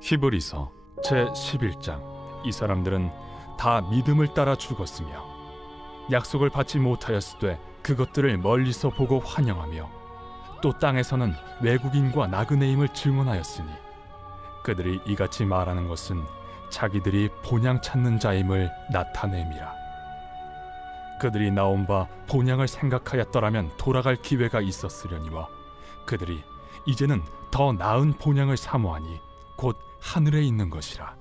히브리서 제11장. 이 사람들은 다 믿음을 따라 죽었으며 약속을 받지 못하였으되 그것들을 멀리서 보고 환영하며 또 땅에서는 외국인과 나그네임을 증언하였으니 그들이 이같이 말하는 것은 자기들이 본향 찾는 자임을 나타냄이라. 그들이 나온 바 본향을 생각하였더라면 돌아갈 기회가 있었으려니와 그들이 이제는 더 나은 본향을 사모하니 곧 하늘에 있는 것이라.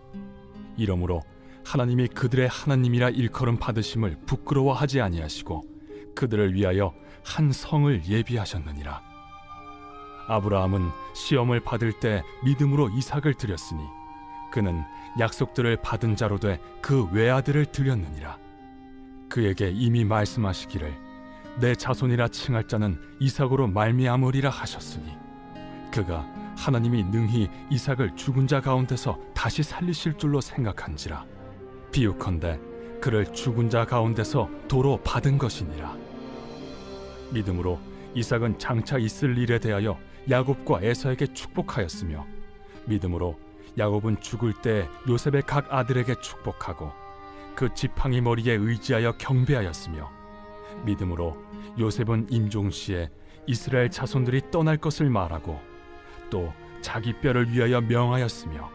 이러므로 하나님이 그들의 하나님이라 일컬음 받으심을 부끄러워하지 아니하시고 그들을 위하여 한 성을 예비하셨느니라. 아브라함은 시험을 받을 때 믿음으로 이삭을 드렸으니 그는 약속들을 받은 자로 돼 그 외아들을 드렸느니라. 그에게 이미 말씀하시기를 내 자손이라 칭할 자는 이삭으로 말미암으리라 하셨으니 그가 하나님이 능히 이삭을 죽은 자 가운데서 다시 살리실 줄로 생각한지라. 비유컨대 그를 죽은 자 가운데서 도로 받은 것이니라. 믿음으로 이삭은 장차 있을 일에 대하여 야곱과 에서에게 축복하였으며 믿음으로 야곱은 죽을 때 요셉의 각 아들에게 축복하고 그 지팡이 머리에 의지하여 경배하였으며 믿음으로 요셉은 임종시에 이스라엘 자손들이 떠날 것을 말하고 또 자기 뼈를 위하여 명하였으며.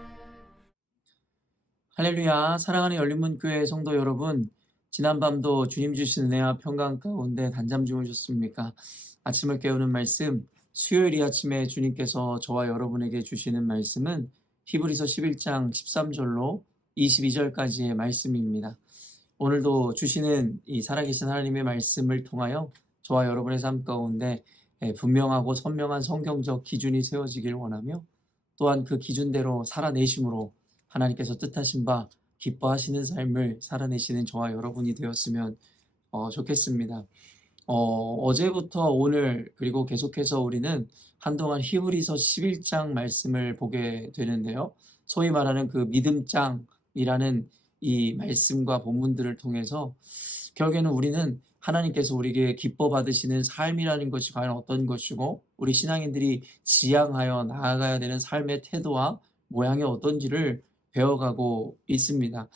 할렐루야. 사랑하는 열린문교회 성도 여러분, 지난밤도 주님 주신 은혜와 평강 가운데 단잠 주무셨습니까? 아침을 깨우는 말씀, 수요일 이 아침에 주님께서 저와 여러분에게 주시는 말씀은 히브리서 11장 13절로 22절까지의 말씀입니다. 오늘도 주시는 이 살아계신 하나님의 말씀을 통하여 저와 여러분의 삶 가운데 분명하고 선명한 성경적 기준이 세워지길 원하며 또한 그 기준대로 살아내심으로 하나님께서 뜻하신 바 기뻐하시는 삶을 살아내시는 저와 여러분이 되었으면 좋겠습니다. 어제부터 오늘 그리고 계속해서 우리는 한동안 히브리서 11장 말씀을 보게 되는데요. 소위 말하는 그 믿음장이라는 이 말씀과 본문들을 통해서 결국에는 우리는 하나님께서 우리에게 기뻐 받으시는 삶이라는 것이 과연 어떤 것이고 우리 신앙인들이 지향하여 나아가야 되는 삶의 태도와 모양이 어떤지를 배워가고 있습니다.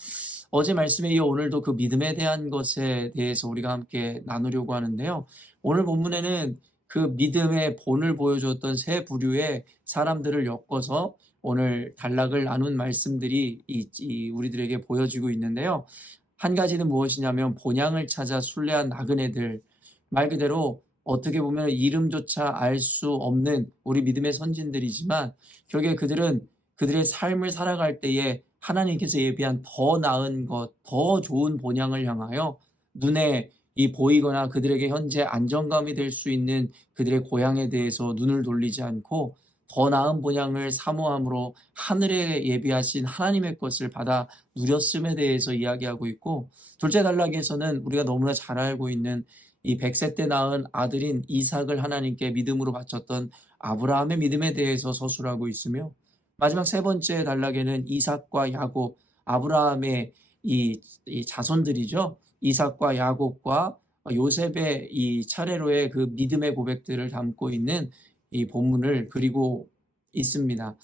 어제 말씀에 이어 오늘도 그 믿음에 대한 것에 대해서 우리가 함께 나누려고 하는데요. 오늘 본문에는 그 믿음의 본을 보여주었던 세 부류의 사람들을 엮어서 오늘 단락을 나눈 말씀들이 우리들에게 보여지고 있는데요. 한 가지는 무엇이냐면 본향을 찾아 순례한 나그네들, 말 그대로 어떻게 보면 이름조차 알 수 없는 우리 믿음의 선진들이지만 결국에 그들은 그들의 삶을 살아갈 때에 하나님께서 예비한 더 나은 것, 더 좋은 본향을 향하여 눈에 보이거나 그들에게 현재 안정감이 될 수 있는 그들의 고향에 대해서 눈을 돌리지 않고 더 나은 본향을 사모함으로 하늘에 예비하신 하나님의 것을 받아 누렸음에 대해서 이야기하고 있고, 둘째 단락에서는 우리가 너무나 잘 알고 있는 이 100세 때 낳은 아들인 이삭을 하나님께 믿음으로 바쳤던 아브라함의 믿음에 대해서 서술하고 있으며, 마지막 세 번째 단락에는 이삭과 야곱, 아브라함의 이 자손들이죠. 이삭과 야곱과 요셉의 이 차례로의 그 믿음의 고백들을 담고 있는 이 본문을 그리고 있습니다.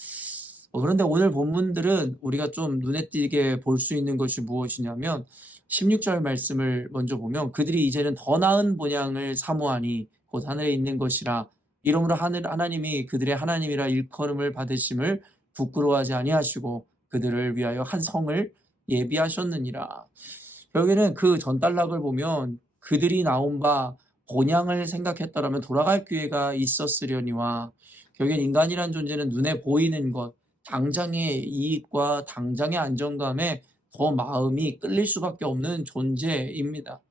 그런데 오늘 본문들은 우리가 좀 눈에 띄게 볼 수 있는 것이 무엇이냐면 16절 말씀을 먼저 보면 그들이 이제는 더 나은 본향을 사모하니 곧 하늘에 있는 것이라. 이러므로 하나님이 그들의 하나님이라 일컬음을 받으심을 부끄러워하지 아니하시고 그들을 위하여 한 성을 예비하셨느니라. 여기는 그 전단락을 보면 그들이 나온 바 본향을 생각했더라면 돌아갈 기회가 있었으려니와, 결국엔 인간이란 존재는 눈에 보이는 것, 당장의 이익과 당장의 안정감에 더 마음이 끌릴 수밖에 없는 존재입니다.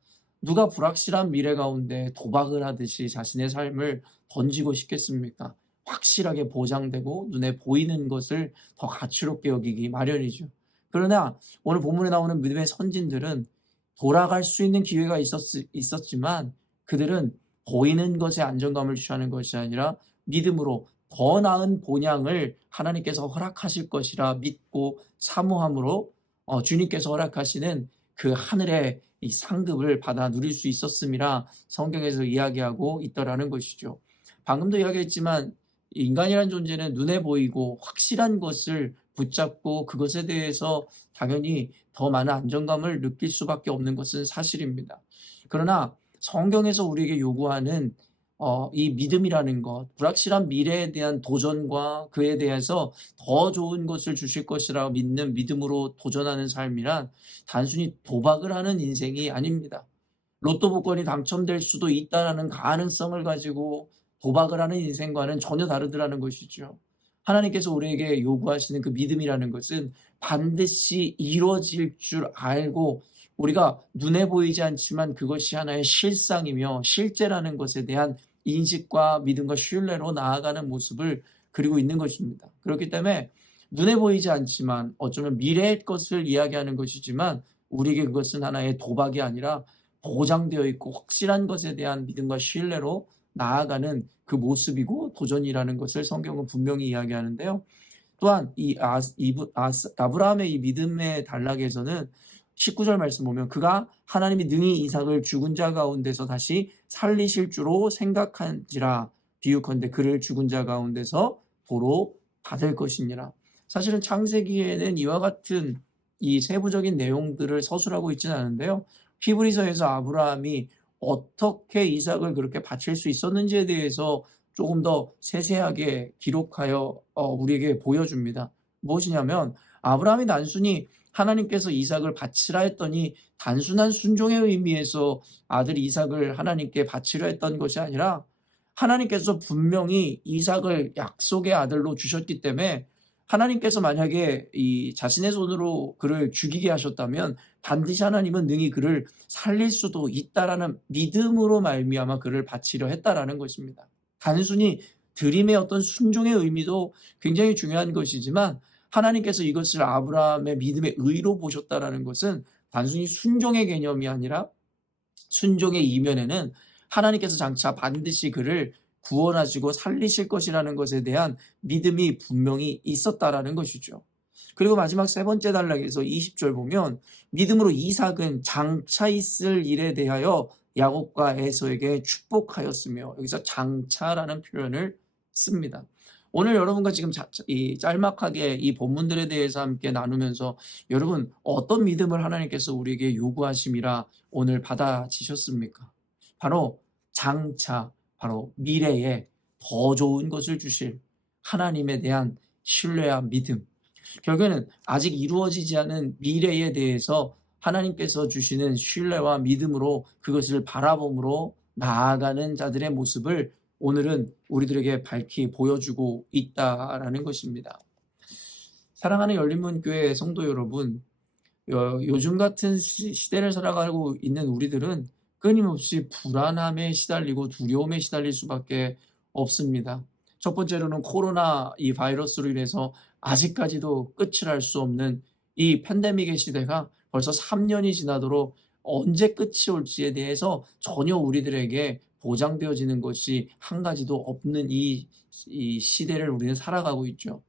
누가 불확실한 미래 가운데 도박을 하듯이 자신의 삶을 던지고 싶겠습니까? 확실하게 보장되고 눈에 보이는 것을 더 가치롭게 여기기 마련이죠. 그러나 오늘 본문에 나오는 믿음의 선진들은 돌아갈 수 있는 기회가 있었지만 그들은 보이는 것에 안정감을 취하는 것이 아니라 믿음으로 더 나은 본향을 하나님께서 허락하실 것이라 믿고 사모함으로 주님께서 허락하시는 그 하늘의 이 상급을 받아 누릴 수 있었음이라 성경에서 이야기하고 있더라는 것이죠. 방금도 이야기했지만 인간이라는 존재는 눈에 보이고 확실한 것을 붙잡고 그것에 대해서 당연히 더 많은 안정감을 느낄 수밖에 없는 것은 사실입니다. 그러나 성경에서 우리에게 요구하는 이 믿음이라는 것, 불확실한 미래에 대한 도전과 그에 대해서 더 좋은 것을 주실 것이라 믿는 믿음으로 도전하는 삶이란 단순히 도박을 하는 인생이 아닙니다. 로또 복권이 당첨될 수도 있다라는 가능성을 가지고 도박을 하는 인생과는 전혀 다르더라는 것이죠. 하나님께서 우리에게 요구하시는 그 믿음이라는 것은 반드시 이루어질 줄 알고 우리가 눈에 보이지 않지만 그것이 하나의 실상이며 실제라는 것에 대한 인식과 믿음과 신뢰로 나아가는 모습을 그리고 있는 것입니다. 그렇기 때문에 눈에 보이지 않지만 어쩌면 미래의 것을 이야기하는 것이지만 우리에게 그것은 하나의 도박이 아니라 보장되어 있고 확실한 것에 대한 믿음과 신뢰로 나아가는 그 모습이고 도전이라는 것을 성경은 분명히 이야기하는데요. 또한 아브라함의 이 믿음의 단락에서는 19절 말씀 보면 그가 하나님이 능히 이삭을 죽은 자 가운데서 다시 살리실 줄로 생각한지라 비유컨대 그를 죽은 자 가운데서 보러 받을 것이니라. 사실은 창세기에는 이와 같은 이 세부적인 내용들을 서술하고 있지는 않은데요. 히브리서에서 아브라함이 어떻게 이삭을 그렇게 바칠 수 있었는지에 대해서 조금 더 세세하게 기록하여 우리에게 보여줍니다. 무엇이냐면 아브라함이 단순히 하나님께서 이삭을 바치라 했더니 단순한 순종의 의미에서 아들 이삭을 하나님께 바치려 했던 것이 아니라 하나님께서 분명히 이삭을 약속의 아들로 주셨기 때문에 하나님께서 만약에 이 자신의 손으로 그를 죽이게 하셨다면 반드시 하나님은 능히 그를 살릴 수도 있다라는 믿음으로 말미암아 그를 바치려 했다라는 것입니다. 단순히 드림의 어떤 순종의 의미도 굉장히 중요한 것이지만 하나님께서 이것을 아브라함의 믿음의 의로 보셨다라는 것은 단순히 순종의 개념이 아니라 순종의 이면에는 하나님께서 장차 반드시 그를 구원하시고 살리실 것이라는 것에 대한 믿음이 분명히 있었다라는 것이죠. 그리고 마지막 세 번째 단락에서 20절 보면 믿음으로 이삭은 장차 있을 일에 대하여 야곱과 에서에게 축복하였으며 여기서 장차라는 표현을 씁니다. 오늘 여러분과 지금 짤막하게 이 본문들에 대해서 함께 나누면서 여러분 어떤 믿음을 하나님께서 우리에게 요구하심이라 오늘 받아지셨습니까? 바로 장차, 바로 미래에 더 좋은 것을 주실 하나님에 대한 신뢰와 믿음. 결국에는 아직 이루어지지 않은 미래에 대해서 하나님께서 주시는 신뢰와 믿음으로 그것을 바라봄으로 나아가는 자들의 모습을 오늘은 우리들에게 밝히 보여주고 있다라는 것입니다. 사랑하는 열린문교회 성도 여러분, 요즘 같은 시대를 살아가고 있는 우리들은 끊임없이 불안함에 시달리고 두려움에 시달릴 수밖에 없습니다. 첫 번째로는 코로나 이 바이러스로 인해서 아직까지도 끝을 알 수 없는 이 팬데믹의 시대가 벌써 3년이 지나도록 언제 끝이 올지에 대해서 전혀 우리들에게 보장되어지는 것이 한 가지도 없는 이 시대를 우리는 살아가고 있죠.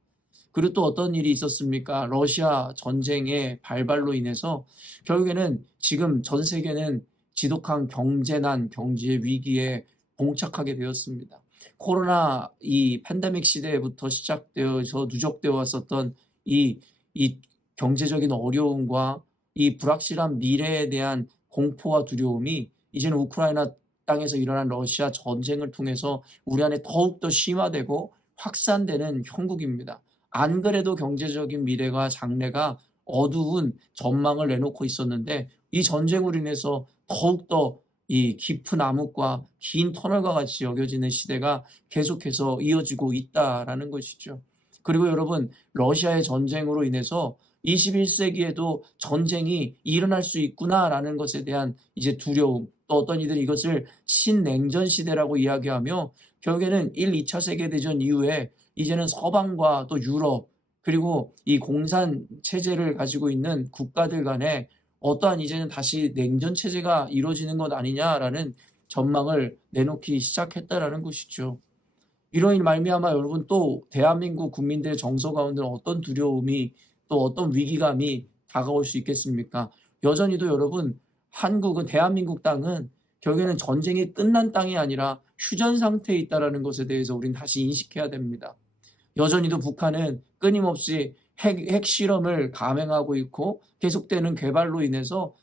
그리고 또 어떤 일이 있었습니까? 러시아 전쟁의 발발로 인해서 결국에는 지금 전 세계는 지독한 경제난, 경제 위기에 봉착하게 되었습니다. 코로나 이 팬데믹 시대부터 시작되어서 누적되어 왔었던 이 경제적인 어려움과 이 불확실한 미래에 대한 공포와 두려움이 이제는 우크라이나 땅에서 일어난 러시아 전쟁을 통해서 우리 안에 더욱더 심화되고 확산되는 형국입니다. 안 그래도 경제적인 미래가 장래가 어두운 전망을 내놓고 있었는데 이 전쟁으로 인해서 더욱더 이 깊은 암흑과 긴 터널과 같이 여겨지는 시대가 계속해서 이어지고 있다라는 것이죠. 그리고 여러분, 러시아의 전쟁으로 인해서 21세기에도 전쟁이 일어날 수 있구나라는 것에 대한 이제 두려움, 또 어떤 이들이 이것을 신냉전 시대라고 이야기하며 결국에는 1, 2차 세계대전 이후에 이제는 서방과 또 유럽 그리고 이 공산 체제를 가지고 있는 국가들 간에 어떠한 이제는 다시 냉전 체제가 이루어지는 것 아니냐라는 전망을 내놓기 시작했다라는 것이죠. 이로 말미암아 여러분 또 대한민국 국민들의 정서 가운데는 어떤 두려움이 또 어떤 위기감이 다가올 수 있겠습니까? 여전히도 여러분 한국은 대한민국 땅은 결국에는 전쟁이 끝난 땅이 아니라 휴전 상태에 있다는 것에 대해서 우리는 다시 인식해야 됩니다. 여전히도 북한은 끊임없이 핵실험을 감행하고 있고 계속되는 개발로 인해서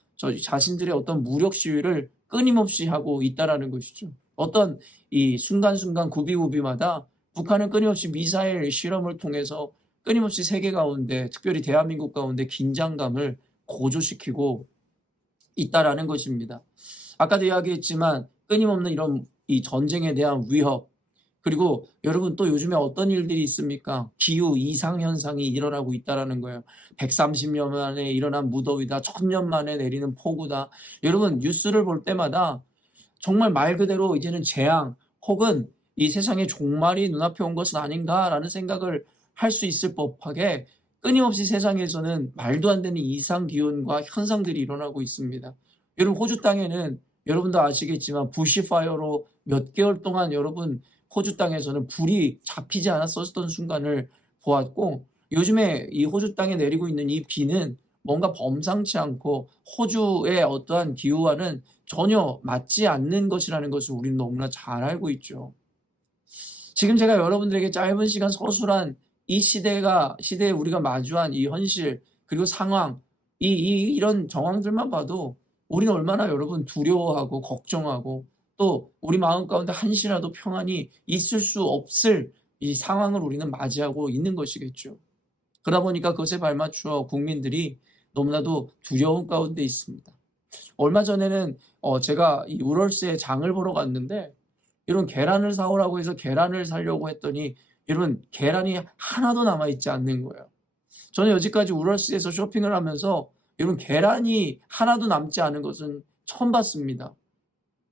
자신들의 어떤 무력 시위를 끊임없이 하고 있다라는 것이죠. 어떤 이 순간순간 구비구비마다 북한은 끊임없이 미사일 실험을 통해서 끊임없이 세계 가운데, 특별히 대한민국 가운데 긴장감을 고조시키고 있다라는 것입니다. 아까도 이야기했지만 끊임없는 이런 이 전쟁에 대한 위협, 그리고 여러분 또 요즘에 어떤 일들이 있습니까? 기후 이상 현상이 일어나고 있다라는 거예요. 130년 만에 일어난 무더위다. 1000년 만에 내리는 폭우다. 여러분 뉴스를 볼 때마다 정말 말 그대로 이제는 재앙 혹은 이 세상의 종말이 눈앞에 온 것은 아닌가라는 생각을 할 수 있을 법하게 끊임없이 세상에서는 말도 안 되는 이상 기온과 현상들이 일어나고 있습니다. 여러분 호주 땅에는 여러분도 아시겠지만 부시파이어로 몇 개월 동안 여러분 호주 땅에서는 불이 잡히지 않았었던 순간을 보았고, 요즘에 이 호주 땅에 내리고 있는 이 비는 뭔가 범상치 않고 호주의 어떠한 기후와는 전혀 맞지 않는 것이라는 것을 우리는 너무나 잘 알고 있죠. 지금 제가 여러분들에게 짧은 시간 서술한 이 시대에 우리가 마주한 이 현실, 그리고 상황, 이런 정황들만 봐도 우리는 얼마나 여러분 두려워하고 걱정하고 또 우리 마음 가운데 한시라도 평안이 있을 수 없을 이 상황을 우리는 맞이하고 있는 것이겠죠. 그러다 보니까 그것에 발맞추어 국민들이 너무나도 두려움 가운데 있습니다. 얼마 전에는 제가 이 우럴스에 장을 보러 갔는데, 이런 계란을 사오라고 해서 계란을 사려고 했더니 여러분 계란이 하나도 남아있지 않는 거예요. 저는 여지까지 우럴스에서 쇼핑을 하면서 여러분 계란이 하나도 남지 않은 것은 처음 봤습니다.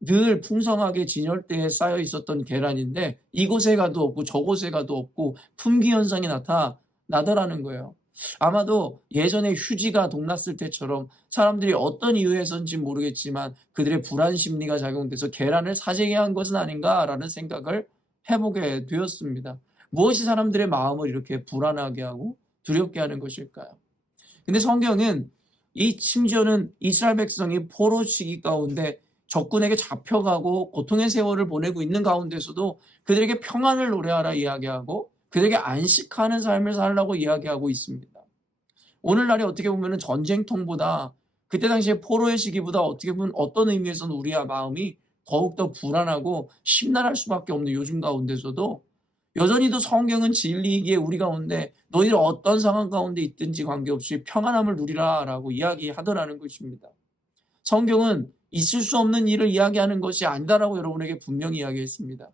늘 풍성하게 진열대에 쌓여 있었던 계란인데 이곳에 가도 없고 저곳에 가도 없고 품귀 현상이 나타나더라는 거예요. 아마도 예전에 휴지가 동났을 때처럼 사람들이 어떤 이유에서인지 모르겠지만 그들의 불안 심리가 작용돼서 계란을 사재기 한 것은 아닌가라는 생각을 해보게 되었습니다. 무엇이 사람들의 마음을 이렇게 불안하게 하고 두렵게 하는 것일까요? 근데 성경은 심지어는 이스라엘 백성이 포로 시기 가운데 적군에게 잡혀가고 고통의 세월을 보내고 있는 가운데서도 그들에게 평안을 노래하라 이야기하고 그들에게 안식하는 삶을 살라고 이야기하고 있습니다. 오늘날에 어떻게 보면 전쟁통보다 그때 당시에 포로의 시기보다 어떻게 보면 어떤 의미에서는 우리의 마음이 더욱더 불안하고 심란할 수밖에 없는 요즘 가운데서도 여전히도 성경은 진리이기에 우리 가운데 너희들 어떤 상황 가운데 있든지 관계없이 평안함을 누리라 라고 이야기하더라는 것입니다. 성경은 있을 수 없는 일을 이야기하는 것이 아니다라고 여러분에게 분명히 이야기했습니다.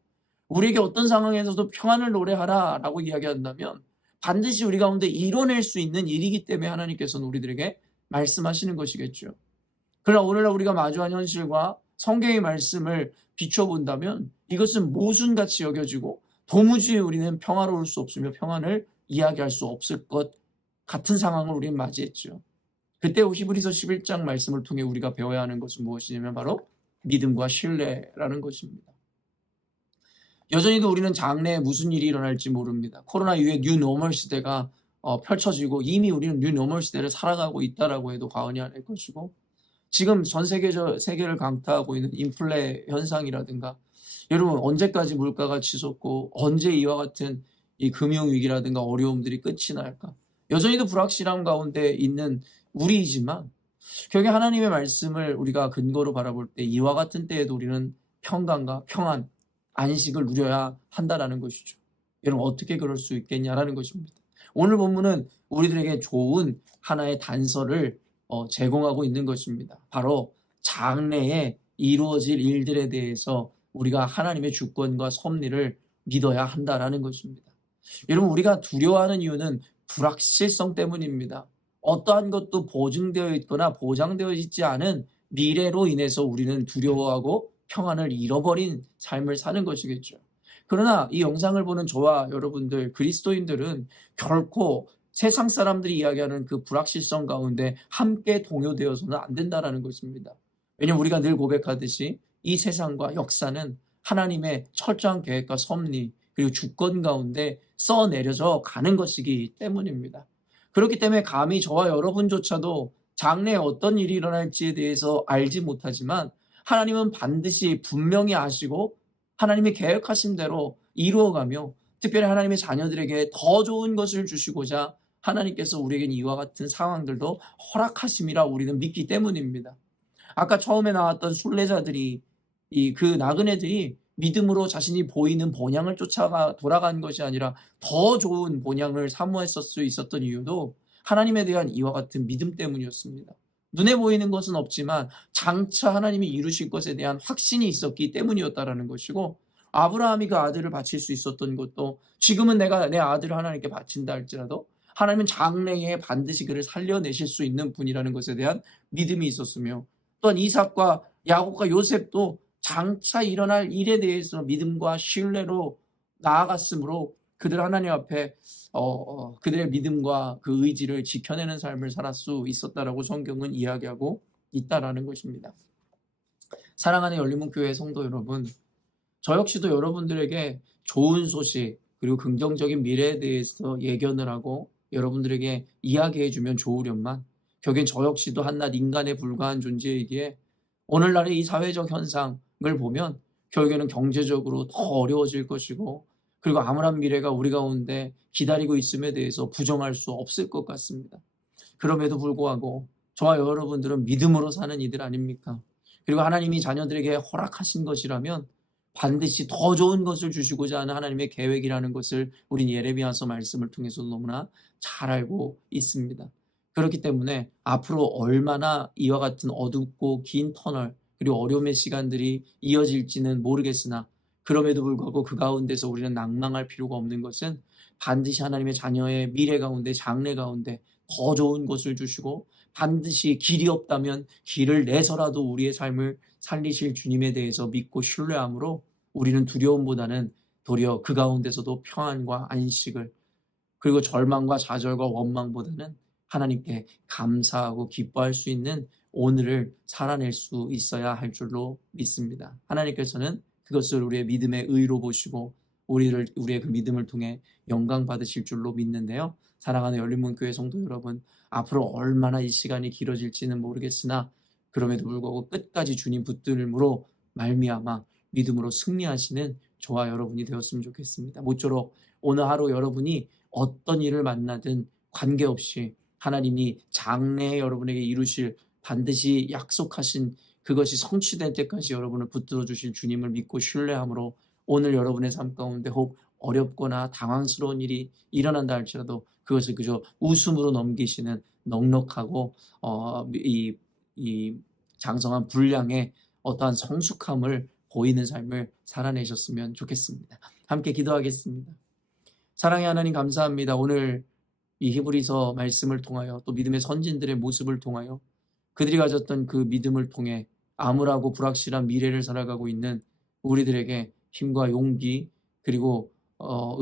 우리에게 어떤 상황에서도 평안을 노래하라 라고 이야기한다면 반드시 우리 가운데 이뤄낼 수 있는 일이기 때문에 하나님께서는 우리들에게 말씀하시는 것이겠죠. 그러나 오늘날 우리가 마주한 현실과 성경의 말씀을 비춰본다면 이것은 모순같이 여겨지고 도무지 우리는 평화로울 수 없으며 평안을 이야기할 수 없을 것 같은 상황을 우리는 맞이했죠. 그때 히브리서 11장 말씀을 통해 우리가 배워야 하는 것은 무엇이냐면 바로 믿음과 신뢰라는 것입니다. 여전히도 우리는 장래에 무슨 일이 일어날지 모릅니다. 코로나 이후에 뉴노멀 시대가 펼쳐지고 이미 우리는 뉴노멀 시대를 살아가고 있다라고 해도 과언이 아닐 것이고, 지금 전 세계를 강타하고 있는 인플레 현상이라든가, 여러분 언제까지 물가가 치솟고 언제 이와 같은 이 금융위기라든가 어려움들이 끝이 날까? 여전히도 불확실함 가운데 있는 우리이지만 결국 하나님의 말씀을 우리가 근거로 바라볼 때 이와 같은 때에도 우리는 평강과 평안, 안식을 누려야 한다라는 것이죠. 여러분 어떻게 그럴 수 있겠냐라는 것입니다. 오늘 본문은 우리들에게 좋은 하나의 단서를 제공하고 있는 것입니다. 바로 장래에 이루어질 일들에 대해서 우리가 하나님의 주권과 섭리를 믿어야 한다라는 것입니다. 여러분 우리가 두려워하는 이유는 불확실성 때문입니다. 어떠한 것도 보증되어 있거나 보장되어 있지 않은 미래로 인해서 우리는 두려워하고 평안을 잃어버린 삶을 사는 것이겠죠. 그러나 이 영상을 보는 저와 여러분들 그리스도인들은 결코 세상 사람들이 이야기하는 그 불확실성 가운데 함께 동요되어서는 안 된다는 것입니다. 왜냐하면 우리가 늘 고백하듯이 이 세상과 역사는 하나님의 철저한 계획과 섭리 그리고 주권 가운데 써내려져 가는 것이기 때문입니다. 그렇기 때문에 감히 저와 여러분조차도 장래에 어떤 일이 일어날지에 대해서 알지 못하지만 하나님은 반드시 분명히 아시고 하나님의 계획하신 대로 이루어가며 특별히 하나님의 자녀들에게 더 좋은 것을 주시고자 하나님께서 우리에겐 이와 같은 상황들도 허락하심이라 우리는 믿기 때문입니다. 아까 처음에 나왔던 순례자들이 그 나그네들이 믿음으로 자신이 보이는 본향을 쫓아가 돌아간 것이 아니라 더 좋은 본향을 사모했을 수 있었던 이유도 하나님에 대한 이와 같은 믿음 때문이었습니다. 눈에 보이는 것은 없지만 장차 하나님이 이루실 것에 대한 확신이 있었기 때문이었다라는 것이고, 아브라함이 그 아들을 바칠 수 있었던 것도 지금은 내가 내 아들을 하나님께 바친다 할지라도 하나님은 장래에 반드시 그를 살려내실 수 있는 분이라는 것에 대한 믿음이 있었으며, 또한 이삭과 야곱과 요셉도 장차 일어날 일에 대해서 믿음과 신뢰로 나아갔으므로 그들 하나님 앞에 그들의 믿음과 그 의지를 지켜내는 삶을 살 수 있었다라고 성경은 이야기하고 있다라는 것입니다. 사랑하는 열린문교회 성도 여러분, 저 역시도 여러분들에게 좋은 소식 그리고 긍정적인 미래에 대해서 예견을 하고 여러분들에게 이야기해주면 좋으련만, 결국엔 저 역시도 한낱 인간에 불과한 존재이기에 오늘날의 이 사회적 현상을 보면 결국에는 경제적으로 더 어려워질 것이고, 그리고 암울한 미래가 우리 가운데 기다리고 있음에 대해서 부정할 수 없을 것 같습니다. 그럼에도 불구하고 저와 여러분들은 믿음으로 사는 이들 아닙니까? 그리고 하나님이 자녀들에게 허락하신 것이라면 반드시 더 좋은 것을 주시고자 하는 하나님의 계획이라는 것을 우린 예레미야서 말씀을 통해서 너무나 잘 알고 있습니다. 그렇기 때문에 앞으로 얼마나 이와 같은 어둡고 긴 터널 그리고 어려움의 시간들이 이어질지는 모르겠으나, 그럼에도 불구하고 그 가운데서 우리는 낭망할 필요가 없는 것은 반드시 하나님의 자녀의 미래 가운데 장래 가운데 더 좋은 것을 주시고, 반드시 길이 없다면 길을 내서라도 우리의 삶을 살리실 주님에 대해서 믿고 신뢰함으로 우리는 두려움보다는 도리어 그 가운데서도 평안과 안식을, 그리고 절망과 좌절과 원망보다는 하나님께 감사하고 기뻐할 수 있는 오늘을 살아낼 수 있어야 할 줄로 믿습니다. 하나님께서는 그것을 우리의 믿음의 의로 보시고 우리의 그 믿음을 통해 영광 받으실 줄로 믿는데요. 사랑하는 열린문교회 성도 여러분, 앞으로 얼마나 이 시간이 길어질지는 모르겠으나 그럼에도 불구하고 끝까지 주님 붙들므로 말미암아 믿음으로 승리하시는 저와 여러분이 되었으면 좋겠습니다. 모쪼록 오늘 하루 여러분이 어떤 일을 만나든 관계없이 하나님이 장래에 여러분에게 이루실 반드시 약속하신 그것이 성취될 때까지 여러분을 붙들어 주실 주님을 믿고 신뢰함으로 오늘 여러분의 삶 가운데 혹 어렵거나 당황스러운 일이 일어난다 할지라도 그것을 그저 웃음으로 넘기시는 넉넉하고 이 장성한 분량의 어떠한 성숙함을 보이는 삶을 살아내셨으면 좋겠습니다. 함께 기도하겠습니다. 사랑의 하나님, 감사합니다. 오늘 이 히브리서 말씀을 통하여 또 믿음의 선진들의 모습을 통하여 그들이 가졌던 그 믿음을 통해 암울하고 불확실한 미래를 살아가고 있는 우리들에게 힘과 용기 그리고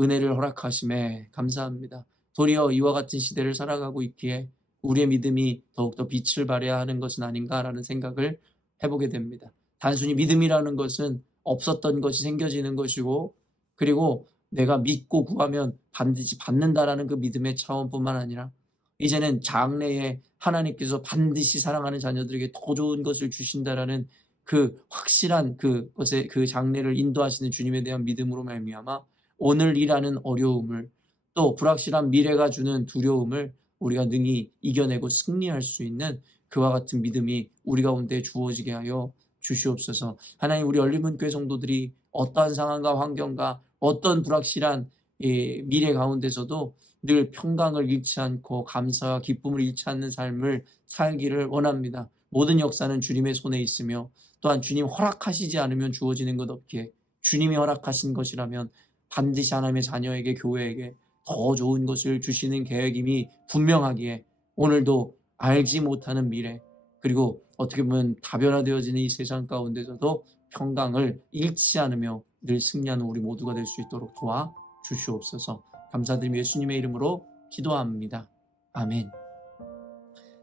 은혜를 허락하심에 감사합니다. 도리어 이와 같은 시대를 살아가고 있기에 우리의 믿음이 더욱더 빛을 발해야 하는 것은 아닌가라는 생각을 해보게 됩니다. 단순히 믿음이라는 것은 없었던 것이 생겨지는 것이고, 그리고 내가 믿고 구하면 반드시 받는다라는 그 믿음의 차원뿐만 아니라 이제는 장래에 하나님께서 반드시 사랑하는 자녀들에게 더 좋은 것을 주신다라는 그 확실한 그것의 그 장래를 인도하시는 주님에 대한 믿음으로 말미암아 오늘 일하는 어려움을, 또 불확실한 미래가 주는 두려움을 우리가 능히 이겨내고 승리할 수 있는 그와 같은 믿음이 우리 가운데 주어지게 하여 주시옵소서. 하나님, 우리 열린문교회 성도들이 어떠한 상황과 환경과 어떤 불확실한 미래 가운데서도 늘 평강을 잃지 않고 감사와 기쁨을 잃지 않는 삶을 살기를 원합니다. 모든 역사는 주님의 손에 있으며 또한 주님 허락하시지 않으면 주어지는 것 없기에 주님이 허락하신 것이라면 반드시 하나님의 자녀에게, 교회에게 더 좋은 것을 주시는 계획임이 분명하기에 오늘도 알지 못하는 미래, 그리고 어떻게 보면 다변화되어지는 이 세상 가운데서도 평강을 잃지 않으며 늘 승리하는 우리 모두가 될 수 있도록 도와 주시옵소서. 감사드리며 예수님의 이름으로 기도합니다. 아멘.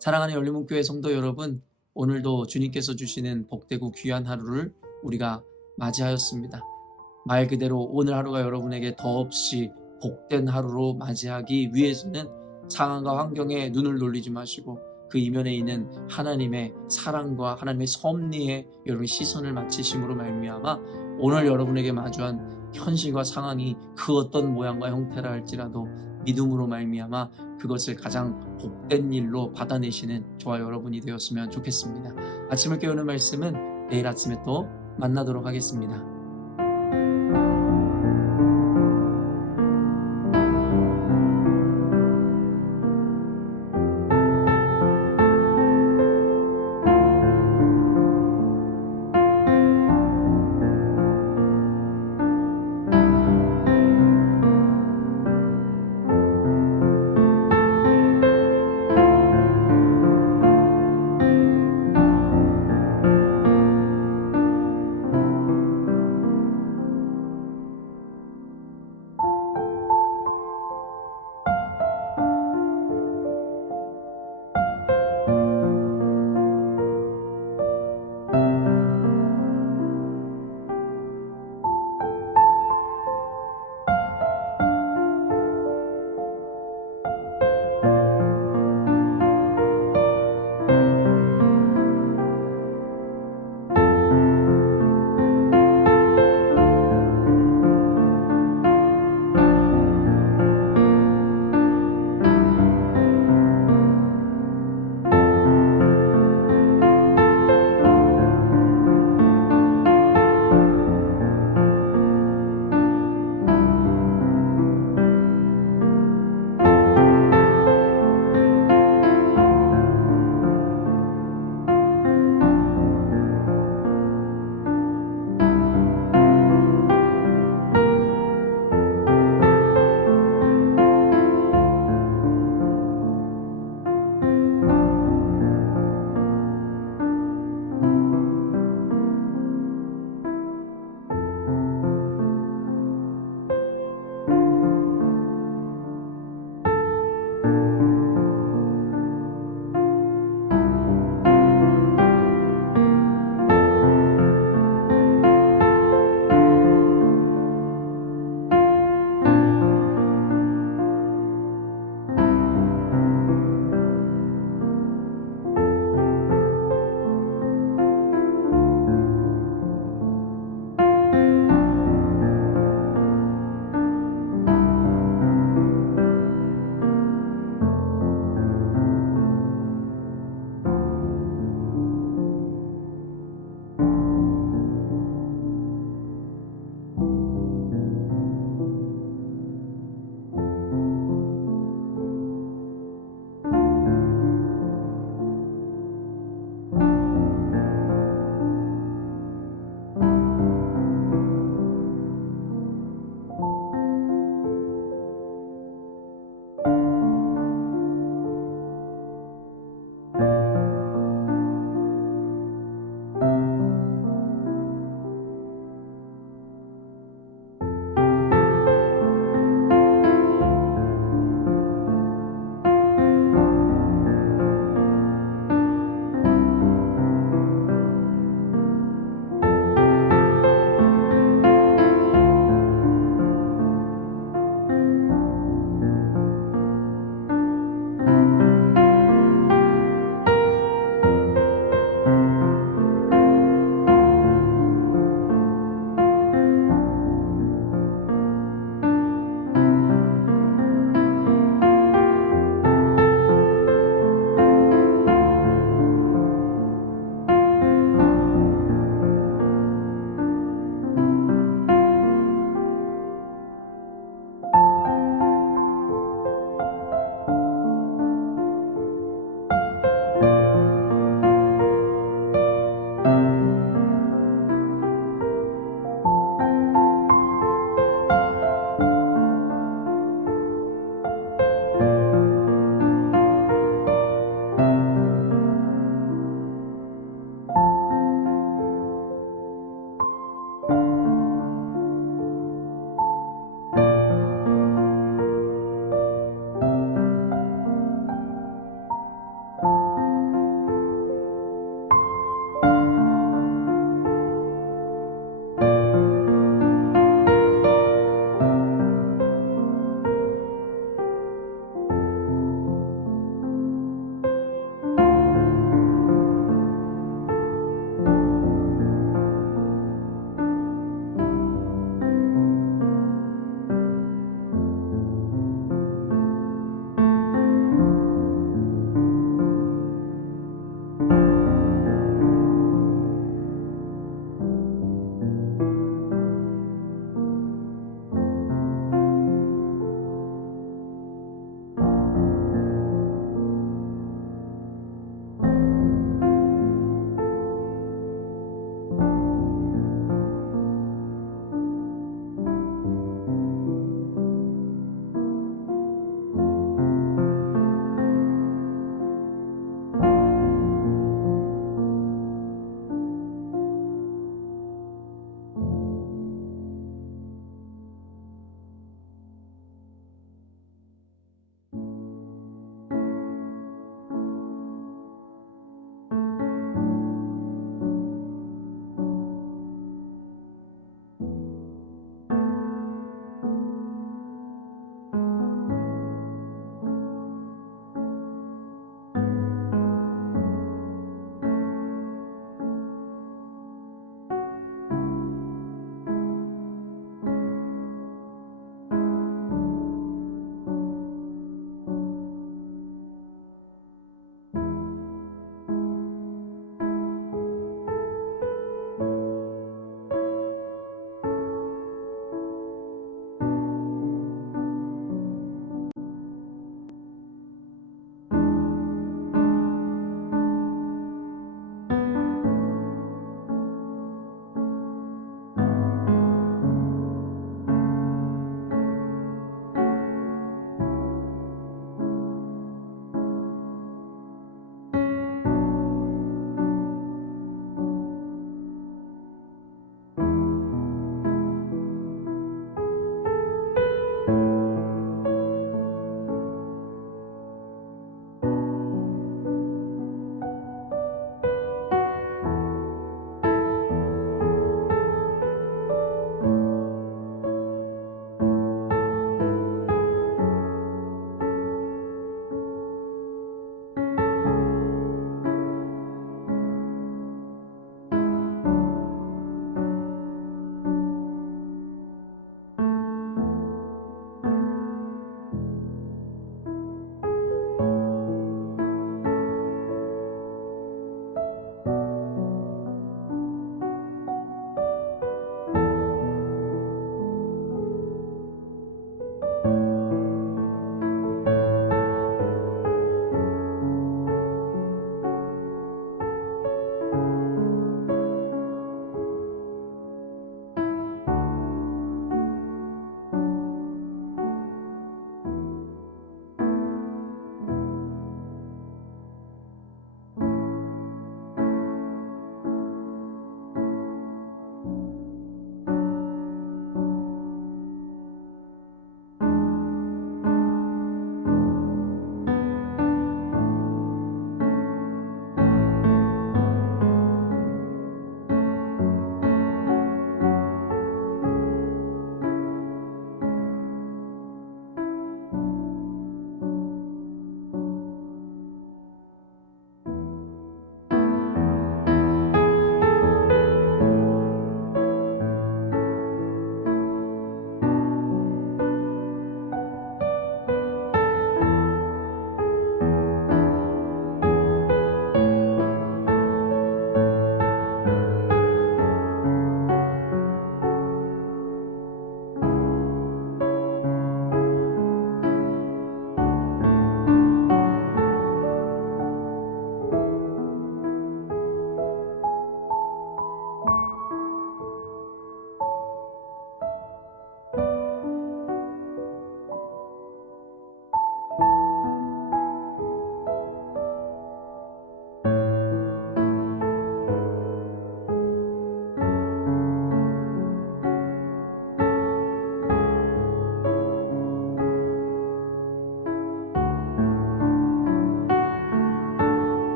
사랑하는 열린문교회 성도 여러분, 오늘도 주님께서 주시는 복되고 귀한 하루를 우리가 맞이하였습니다. 말 그대로 오늘 하루가 여러분에게 더없이 복된 하루로 맞이하기 위해서는 상황과 환경에 눈을 돌리지 마시고 그 이면에 있는 하나님의 사랑과 하나님의 섭리에 여러분의 시선을 맞추심으로 말미암아 오늘 여러분에게 마주한 현실과 상황이 그 어떤 모양과 형태라 할지라도 믿음으로 말미암아 그것을 가장 복된 일로 받아내시는 저와 여러분이 되었으면 좋겠습니다. 아침을 깨우는 말씀은 내일 아침에 또 만나도록 하겠습니다.